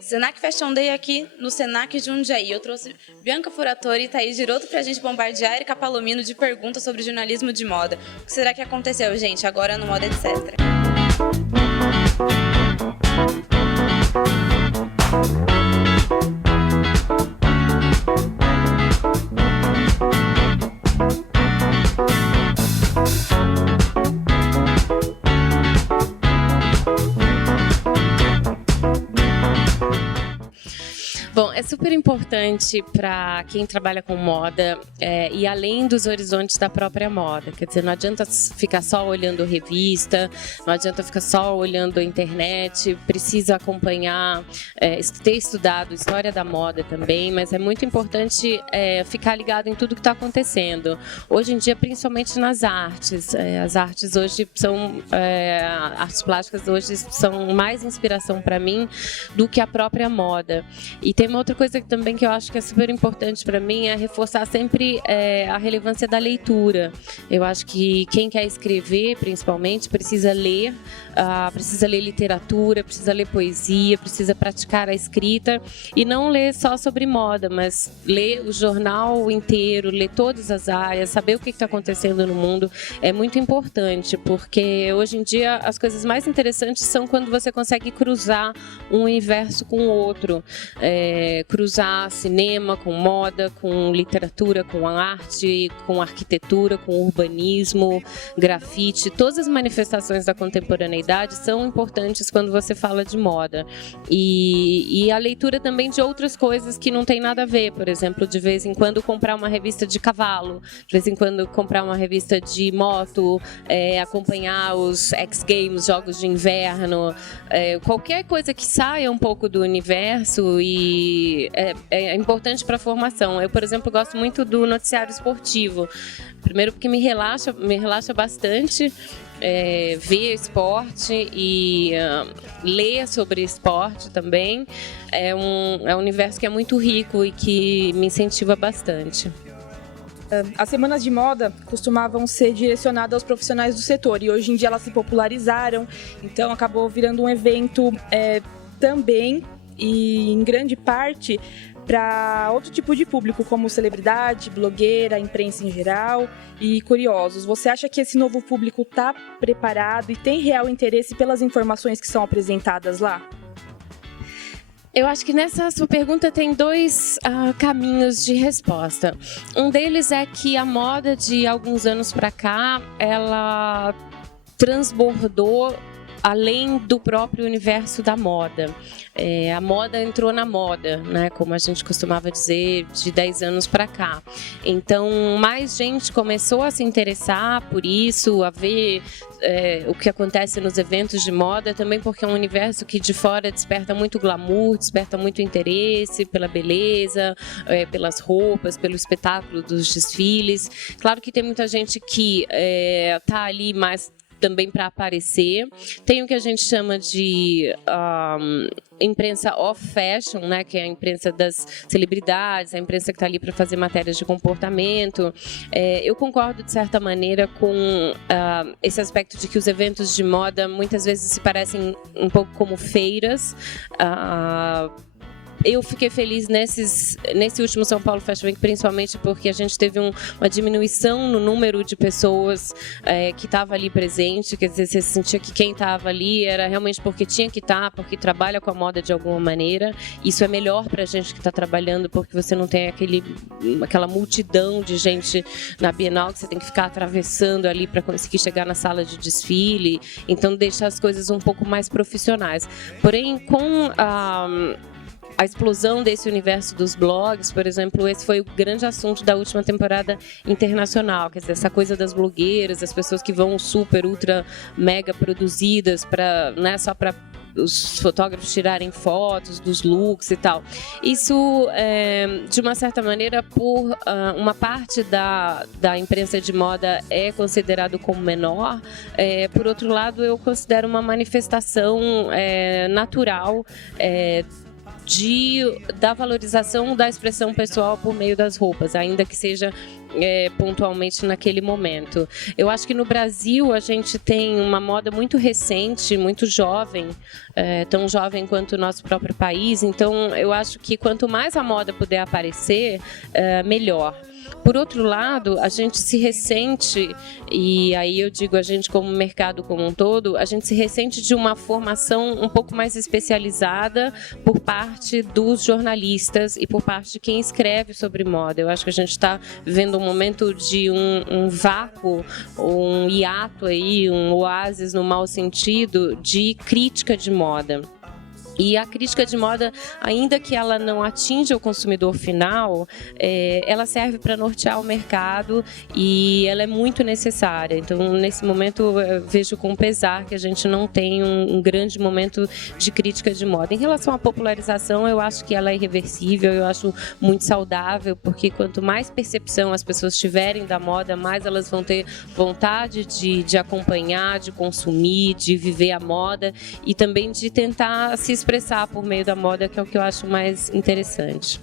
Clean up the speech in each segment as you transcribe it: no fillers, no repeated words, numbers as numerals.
Senac Fashion Day aqui no Senac Jundiaí. Eu trouxe Bianca Furatori e Thaís Giroto pra gente bombardear a Erika Palomino de perguntas sobre jornalismo de moda. O que será que aconteceu, gente, agora no Moda Etc? Bom, é super importante para quem trabalha com moda e além dos horizontes da própria moda. Quer dizer, não adianta ficar só olhando revista, não adianta ficar só olhando a internet, precisa acompanhar, ter estudado história da moda também, mas é muito importante ficar ligado em tudo que está acontecendo. Hoje em dia, principalmente nas artes. As artes hoje são, artes plásticas hoje são mais inspiração para mim do que a própria moda. E tem uma outra coisa também que eu acho que é super importante para mim, é reforçar sempre a relevância da leitura. Eu acho que quem quer escrever, principalmente, precisa ler literatura, precisa ler poesia, precisa praticar a escrita e não ler só sobre moda, mas ler o jornal inteiro, ler todas as áreas, saber o que está acontecendo no mundo é muito importante, porque hoje em dia as coisas mais interessantes são quando você consegue cruzar um universo com o outro. Cruzar cinema com moda, com literatura, com arte, com arquitetura, com urbanismo, grafite. Todas as manifestações da contemporaneidade são importantes quando você fala de moda. E a leitura também de outras coisas que não tem nada a ver. Por exemplo, de vez em quando comprar uma revista de cavalo, de vez em quando comprar uma revista de moto, acompanhar os X Games, jogos de inverno, qualquer coisa que saia um pouco do universo e é importante para a formação. Eu, por exemplo, gosto muito do noticiário esportivo. Primeiro porque me relaxa bastante ver esporte e ler sobre esporte também. É um universo que é muito rico e que me incentiva bastante. As semanas de moda costumavam ser direcionadas aos profissionais do setor e hoje em dia elas se popularizaram, então acabou virando um evento também e em grande parte para outro tipo de público, como celebridade, blogueira, imprensa em geral e curiosos. Você acha que esse novo público está preparado e tem real interesse pelas informações que são apresentadas lá? Eu acho que nessa sua pergunta tem dois caminhos de resposta. Um deles é que a moda de alguns anos para cá, ela transbordou além do próprio universo da moda. A moda entrou na moda, né, como a gente costumava dizer, de 10 anos para cá. Então, mais gente começou a se interessar por isso, a ver o que acontece nos eventos de moda, também porque é um universo que de fora desperta muito glamour, desperta muito interesse pela beleza, pelas roupas, pelo espetáculo dos desfiles. Claro que tem muita gente que está ali mais também para aparecer. Tem o que a gente chama de imprensa off-fashion, né, que é a imprensa das celebridades, a imprensa que está ali para fazer matérias de comportamento. Eu concordo, de certa maneira, com esse aspecto de que os eventos de moda muitas vezes se parecem um pouco como feiras. Eu fiquei feliz nesse último São Paulo Fashion Week, principalmente porque a gente teve uma diminuição no número de pessoas que estava ali presente. Quer dizer, você sentia que quem estava ali era realmente porque tinha que estar, porque trabalha com a moda de alguma maneira. Isso é melhor para a gente que está trabalhando, porque você não tem aquela multidão de gente na Bienal que você tem que ficar atravessando ali para conseguir chegar na sala de desfile. Então, deixa as coisas um pouco mais profissionais. Porém, com a explosão desse universo dos blogs, por exemplo, esse foi o grande assunto da última temporada internacional, quer dizer, essa coisa das blogueiras, as pessoas que vão super, ultra, mega produzidas né, só para os fotógrafos tirarem fotos dos looks e tal. Isso, de uma certa maneira, por uma parte da imprensa de moda é considerado como menor, por outro lado, eu considero uma manifestação natural da valorização da expressão pessoal por meio das roupas, ainda que seja pontualmente naquele momento. Eu acho que no Brasil a gente tem uma moda muito recente, muito jovem, tão jovem quanto o nosso próprio país, então eu acho que quanto mais a moda puder aparecer, melhor. Por outro lado, a gente se ressente, e aí eu digo a gente como mercado como um todo, a gente se ressente de uma formação um pouco mais especializada por parte dos jornalistas e por parte de quem escreve sobre moda. Eu acho que a gente está vivendo um momento de um vácuo, um hiato aí, um oásis no mau sentido de crítica de moda. E a crítica de moda, ainda que ela não atinja o consumidor final, ela serve para nortear o mercado e ela é muito necessária. Então, nesse momento, eu vejo com pesar que a gente não tem um grande momento de crítica de moda. Em relação à popularização, eu acho que ela é irreversível, eu acho muito saudável, porque quanto mais percepção as pessoas tiverem da moda, mais elas vão ter vontade de acompanhar, de consumir, de viver a moda e também de tentar se expressar por meio da moda, que é o que eu acho mais interessante.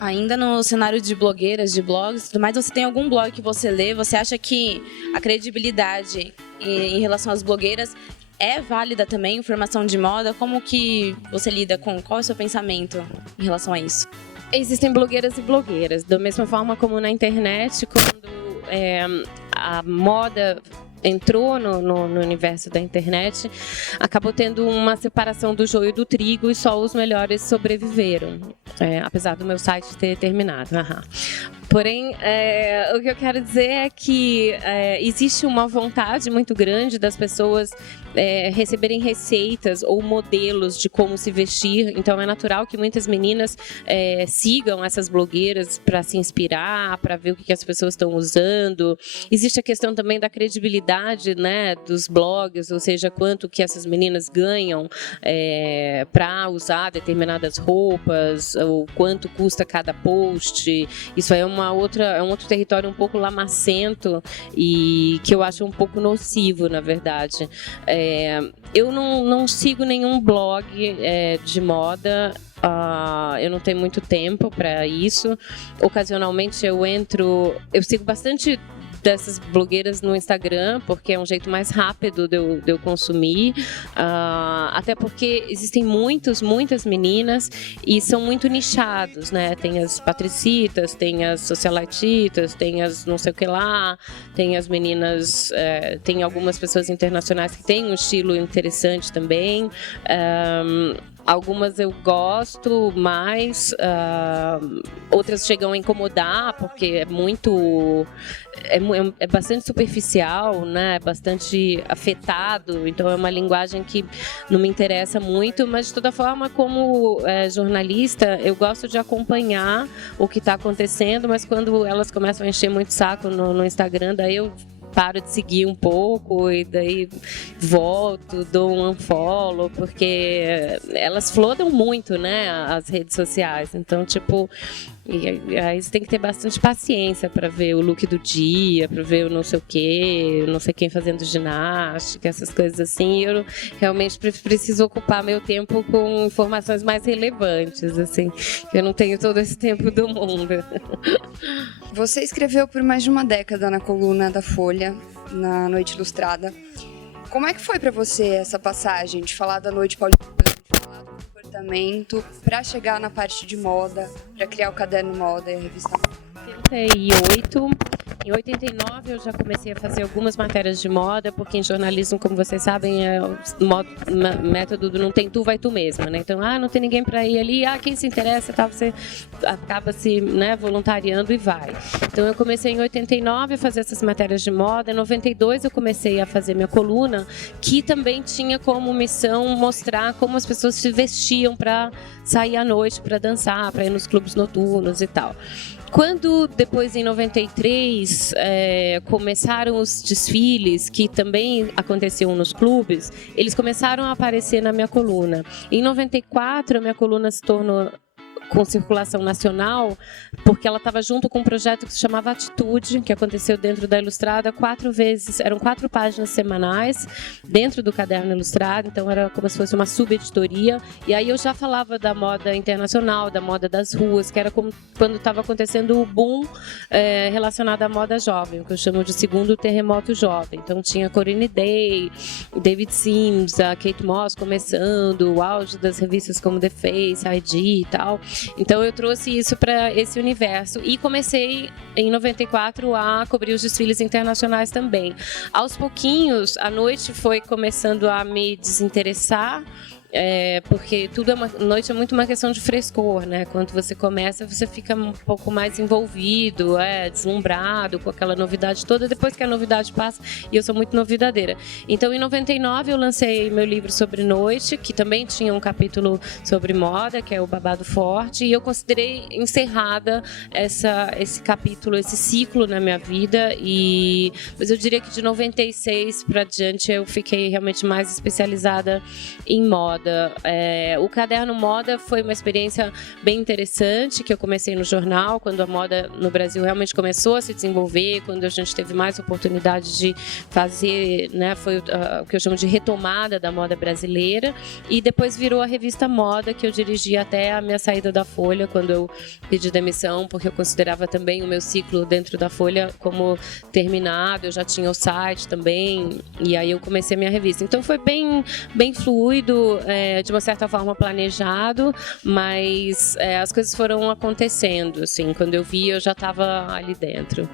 Ainda no cenário de blogueiras, de blogs e tudo mais, você tem algum blog que você lê? Você acha que a credibilidade em relação às blogueiras é válida também, informação de moda? Como que você lida com? Qual é o seu pensamento em relação a isso? Existem blogueiras e blogueiras. Da mesma forma como na internet, quando a moda entrou no universo da internet, acabou tendo uma separação do joio do trigo e só os melhores sobreviveram, apesar do meu site ter terminado. Porém, o que eu quero dizer é que existe uma vontade muito grande das pessoas receberem receitas ou modelos de como se vestir. Então, é natural que muitas meninas sigam essas blogueiras para se inspirar, para ver o que as pessoas estão usando. Existe a questão também da credibilidade, né, dos blogs, ou seja, quanto que essas meninas ganham para usar determinadas roupas, ou quanto custa cada post. Isso aí é um outro território um pouco lamacento e que eu acho um pouco nocivo, na verdade. Eu não sigo nenhum blog de moda. Eu não tenho muito tempo para isso. Ocasionalmente eu sigo bastante dessas blogueiras no Instagram, porque é um jeito mais rápido de eu consumir, até porque existem muitas meninas e são muito nichados, né? Tem as patricitas, tem as socialititas, tem as não sei o que lá, tem as meninas, tem algumas pessoas internacionais que têm um estilo interessante também. Algumas eu gosto mais, outras chegam a incomodar, porque é bastante superficial, né? É bastante afetado, então é uma linguagem que não me interessa muito, mas de toda forma, como jornalista, eu gosto de acompanhar o que está acontecendo, mas quando elas começam a encher muito saco no Instagram, daí eu paro de seguir um pouco e daí volto, dou um unfollow, porque elas flodam muito, né, as redes sociais. Então, tipo, e aí você tem que ter bastante paciência para ver o look do dia, para ver o não sei o quê, não sei quem fazendo ginástica, essas coisas assim. Eu realmente preciso ocupar meu tempo com informações mais relevantes, assim, que eu não tenho todo esse tempo do mundo. Você escreveu por mais de uma década na coluna da Folha, na Noite Ilustrada. Como é que foi para você essa passagem de falar da Noite Paulistana, de falar do comportamento, para chegar na parte de moda, para criar o Caderno Moda e a revista Moda? Em 89 eu já comecei a fazer algumas matérias de moda, porque em jornalismo, como vocês sabem, o método do não tem tu, vai tu mesma, né? Então, não tem ninguém para ir ali, quem se interessa, você acaba se, né, voluntariando e vai. Então eu comecei em 89 a fazer essas matérias de moda, em 92 eu comecei a fazer minha coluna, que também tinha como missão mostrar como as pessoas se vestiam para sair à noite, para dançar, para ir nos clubes noturnos e tal. Quando depois, em 93, começaram os desfiles, que também aconteciam nos clubes, eles começaram a aparecer na minha coluna. Em 94, a minha coluna se tornou com circulação nacional, porque ela estava junto com um projeto que se chamava Atitude, que aconteceu dentro da Ilustrada 4 vezes, eram 4 páginas semanais dentro do Caderno Ilustrado, então era como se fosse uma subeditoria, e aí eu já falava da moda internacional, da moda das ruas, que era como quando estava acontecendo o boom relacionado à moda jovem, o que eu chamo de segundo terremoto jovem. Então tinha Corinne Day, David Sims, a Kate Moss começando, o auge das revistas como The Face, ID e tal. Então eu trouxe isso para esse universo e comecei em 94 a cobrir os desfiles internacionais também. Aos pouquinhos, a noite foi começando a me desinteressar, porque noite é muito uma questão de frescor, né? Quando você começa, você fica um pouco mais envolvido, deslumbrado com aquela novidade toda, depois que a novidade passa, e eu sou muito novidadeira. Então, em 99, eu lancei meu livro sobre noite, que também tinha um capítulo sobre moda, que é o Babado Forte, e eu considerei encerrada esse capítulo, esse ciclo na minha vida, mas eu diria que de 96 para diante eu fiquei realmente mais especializada em moda. O Caderno Moda foi uma experiência bem interessante, que eu comecei no jornal, quando a moda no Brasil realmente começou a se desenvolver, quando a gente teve mais oportunidade de fazer, né, foi o que eu chamo de retomada da moda brasileira, e depois virou a revista Moda, que eu dirigi até a minha saída da Folha, quando eu pedi demissão, porque eu considerava também o meu ciclo dentro da Folha como terminado, eu já tinha o site também, e aí eu comecei a minha revista. Então foi bem fluido, de uma certa forma planejado, mas as coisas foram acontecendo, assim, quando eu vi eu já estava ali dentro.